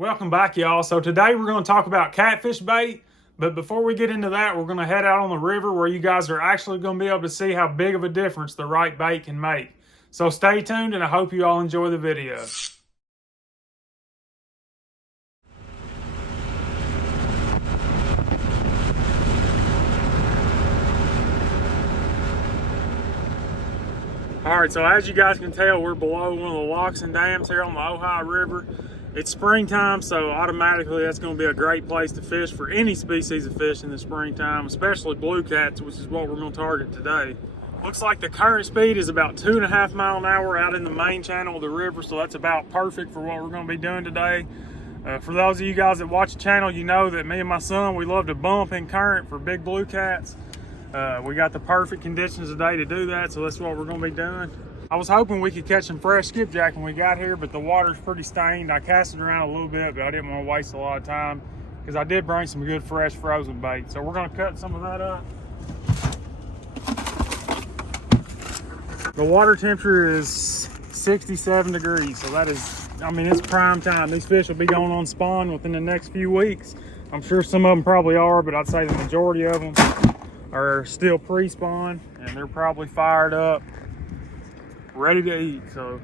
Welcome back, y'all. So today we're going to talk about catfish bait, but before we get into that, we're going to head out on the river where you guys are actually going to be able to see how big of a difference the right bait can make. So stay tuned, and I hope you all enjoy the video. Alright, so as you guys can tell, we're below one of the locks and dams here on the Ohio River. It's springtime, so automatically that's going to be a great place to fish for any species of fish in the springtime, especially blue cats, which is what we're going to target today. Looks like the current speed is about 2.5 miles an hour out in the main channel of the river, so that's about perfect for what we're going to be doing today. For those of you guys that watch the channel, you know that me and my son, we love to bump in current for big blue cats. We got the perfect conditions today to do that, so that's what we're going to be doing. I was hoping we could catch some fresh skipjack when we got here, but the water's pretty stained. I cast it around a little bit, but I didn't want to waste a lot of time because I did bring some good fresh frozen bait. So we're going to cut some of that up. The water temperature is 67 degrees, so that is, I mean, it's prime time. These fish will be going on spawn within the next few weeks. I'm sure some of them probably are, but I'd say the majority of them are still pre-spawn, and they're probably fired up, ready to eat. So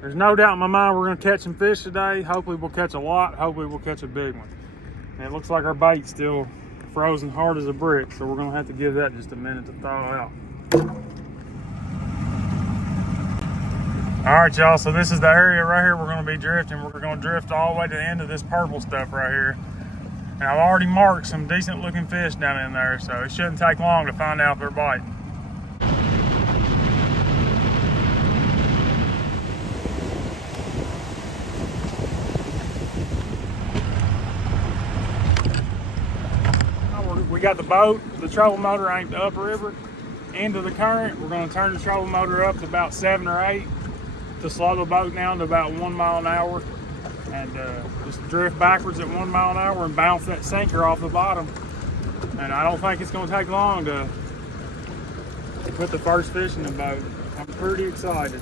there's no doubt in my mind we're going to catch some fish today. Hopefully we'll catch a lot. Hopefully we'll catch a big one. And it looks like our bait's still frozen hard as a brick, so we're going to have to give that just a minute to thaw out. All right, y'all, so this is the area right here we're going to be drifting. We're going to drift all the way to the end of this purple stuff right here. And I've already marked some decent looking fish down in there, so it shouldn't take long to find out if they're biting. We got the boat, the trolling motor aimed upriver into the current. We're going to turn the trolling motor up to about 7 or 8 to slow the boat down to about 1 mile an hour. And just drift backwards at 1 mile an hour and bounce that sinker off the bottom. And I don't think it's going to take long to put the first fish in the boat. I'm pretty excited.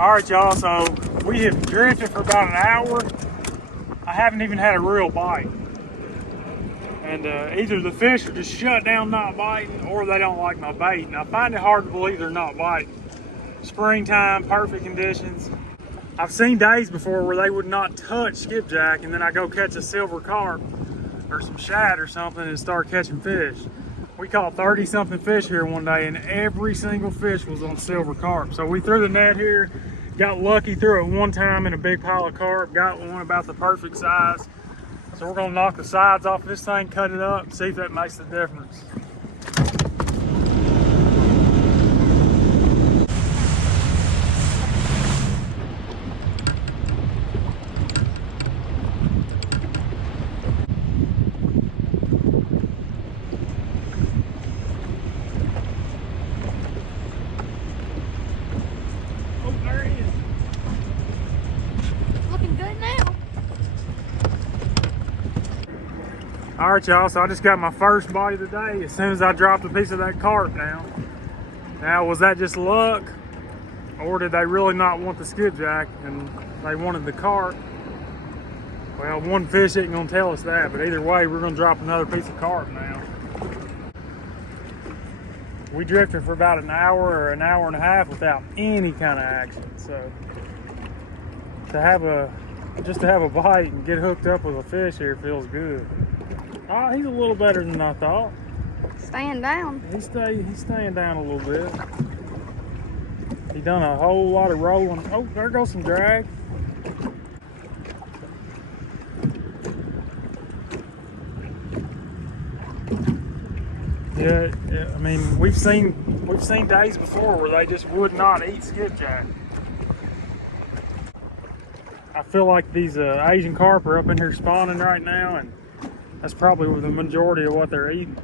All right, y'all, so we have drifted for about an hour. I haven't even had a real bite. And either the fish are just shut down not biting, or they don't like my bait. And I find it hard to believe they're not biting. Springtime, perfect conditions. I've seen days before where they would not touch skipjack, and then I go catch a silver carp or some shad or something and start catching fish. We caught 30-something fish here one day, and every single fish was on silver carp. So we threw the net here, got lucky, threw it one time in a big pile of carp, got one about the perfect size. So we're gonna knock the sides off this thing, cut it up, see if that makes the difference. All right, y'all, so I just got my first bite of the day as soon as I dropped a piece of that carp down. Now, was that just luck, or did they really not want the skipjack and they wanted the carp? Well, one fish ain't gonna tell us that, but either way, we're gonna drop another piece of carp now. We drifted for about an hour or an hour and a half without any kind of action, so just to have a bite and get hooked up with a fish here feels good. Oh, he's a little better than I thought. Staying down. He's staying down a little bit. He done a whole lot of rolling. Oh, there goes some drag. Yeah, I mean, we've seen days before where they just would not eat skipjack. I feel like these Asian carp are up in here spawning right now, and That's probably the majority of what they're eating.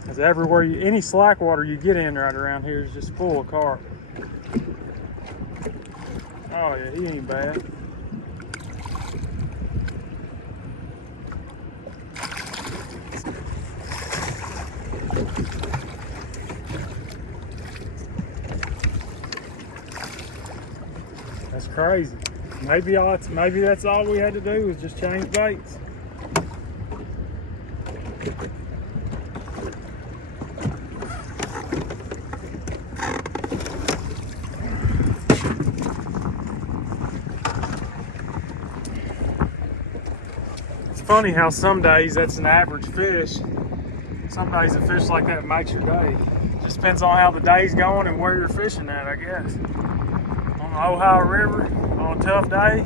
Because everywhere, any slack water you get in right around here is just full of carp. Oh yeah, he ain't bad. That's crazy. Maybe that's all we had to do was just change baits. It's funny how some days that's an average fish. Some days a fish like that makes your day. Just depends on how the day's going and where you're fishing at, I guess. On the Ohio River, on a tough day,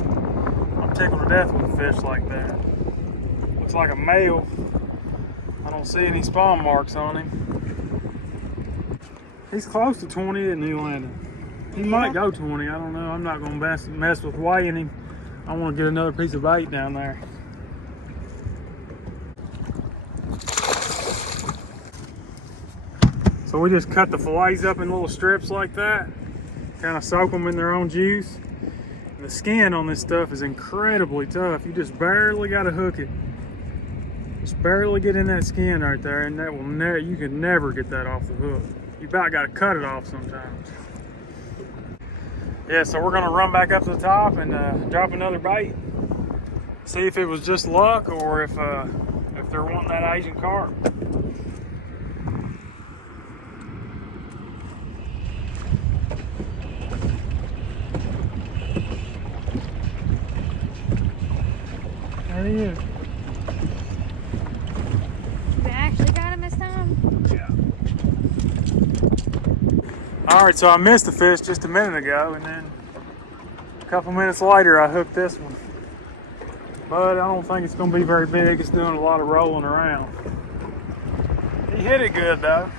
I'm tickled to death with a fish like that. Looks like a male. I don't see any spawn marks on him. He's close to 20, isn't he, Landon? He might go 20, I don't know. I'm not going to mess with weighing him. I want to get another piece of bait down there. So we just cut the fillets up in little strips like that, kind of soak them in their own juice. And the skin on this stuff is incredibly tough. You just barely got to hook it. Just barely get in that skin right there, and that will you can never get that off the hook. You about got to cut it off sometimes. Yeah, so we're gonna run back up to the top and drop another bait. See if it was just luck or if they're wanting that Asian carp. There he is. We actually got him this time? Yeah. Alright, so I missed the fish just a minute ago, and then a couple minutes later I hooked this one. But I don't think it's going to be very big. It's doing a lot of rolling around. He hit it good though.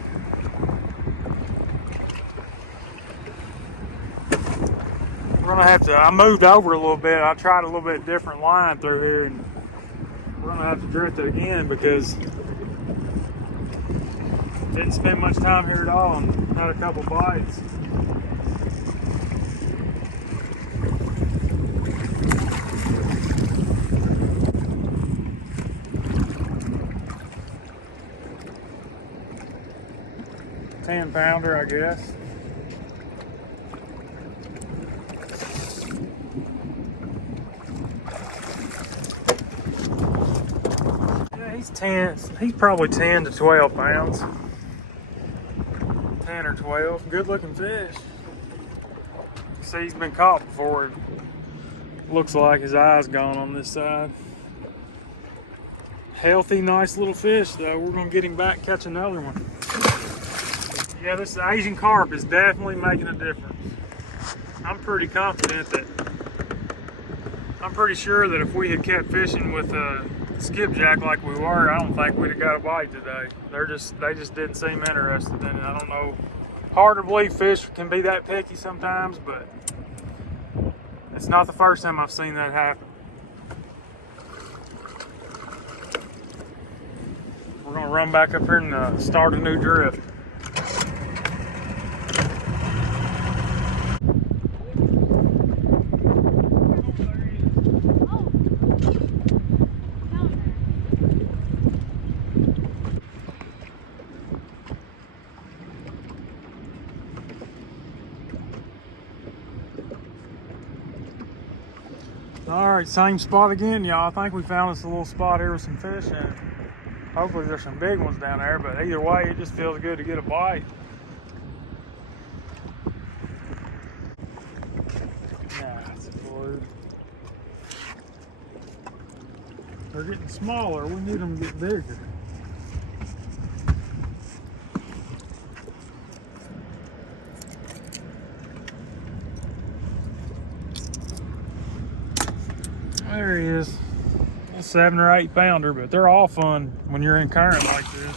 We're gonna have to, I moved over a little bit. I tried a little bit different line through here, and we're gonna have to drift it again because didn't spend much time here at all and had a couple bites. $10-pounder, I guess. He's probably 10 to 12 pounds. 10 or 12. Good looking fish. See, he's been caught before. Looks like his eye's gone on this side. Healthy, nice little fish though. We're gonna get him back and catch another one. Yeah, this Asian carp is definitely making a difference. I'm pretty confident that, I'm pretty sure that if we had kept fishing with skipjack like we were, I don't think we'd have got a bite today. They just didn't seem interested in it. I don't know. Hard to believe fish can be that picky sometimes, but it's not the first time I've seen that happen. We're gonna run back up here and start a new drift. Alright, same spot again, y'all. I think we found us a little spot here with some fish in it. Hopefully there's some big ones down there, but either way, it just feels good to get a bite. That's a blue. They're getting smaller. We need them to get bigger. There he is. A 7 or 8 pounder, but they're all fun when you're in current like this.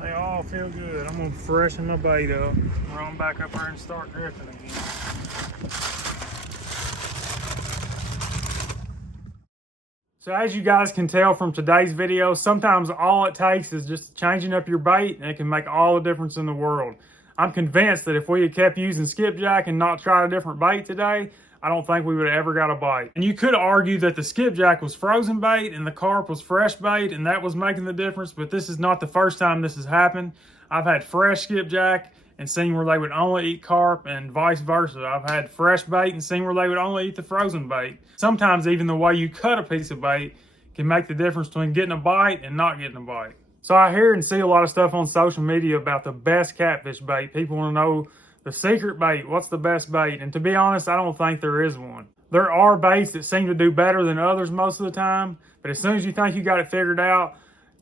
They all feel good. I'm gonna freshen my bait up. Run back up there and start drifting again. So as you guys can tell from today's video, sometimes all it takes is just changing up your bait and it can make all the difference in the world. I'm convinced that if we had kept using skipjack and not tried a different bait today, I don't think we would have ever got a bite. And you could argue that the skipjack was frozen bait and the carp was fresh bait and that was making the difference, but this is not the first time this has happened. I've had fresh skipjack and seen where they would only eat carp and vice versa. I've had fresh bait and seen where they would only eat the frozen bait. Sometimes even the way you cut a piece of bait can make the difference between getting a bite and not getting a bite. So I hear and see a lot of stuff on social media about the best catfish bait. People want to know the secret bait, what's the best bait? And to be honest, I don't think there is one. There are baits that seem to do better than others most of the time, but as soon as you think you got it figured out,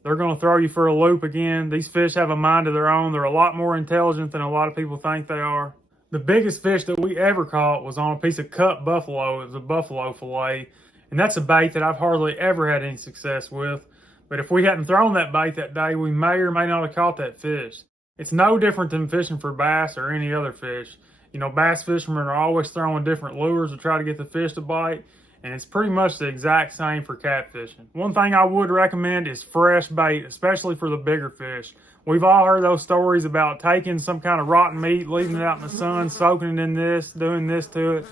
they're going to throw you for a loop again. These fish have a mind of their own. They're a lot more intelligent than a lot of people think they are. The biggest fish that we ever caught was on a piece of cut buffalo. It was a buffalo fillet. And that's a bait that I've hardly ever had any success with. But if we hadn't thrown that bait that day, we may or may not have caught that fish. It's no different than fishing for bass or any other fish. You know, bass fishermen are always throwing different lures to try to get the fish to bite. And it's pretty much the exact same for catfishing. One thing I would recommend is fresh bait, especially for the bigger fish. We've all heard those stories about taking some kind of rotten meat, leaving it out in the sun, soaking it in this, doing this to it.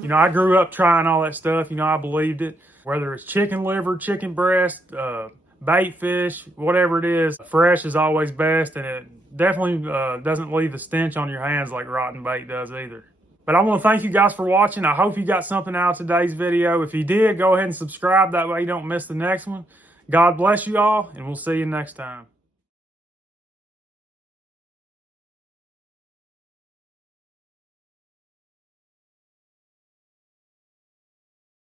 You know, I grew up trying all that stuff. You know, I believed it. Whether it's chicken liver, chicken breast, bait fish, whatever it is, fresh is always best. And it definitely doesn't leave a stench on your hands like rotten bait does either. But I want to thank you guys for watching. I hope you got something out of today's video. If you did, go ahead and subscribe. That way you don't miss the next one. God bless you all, and we'll see you next time.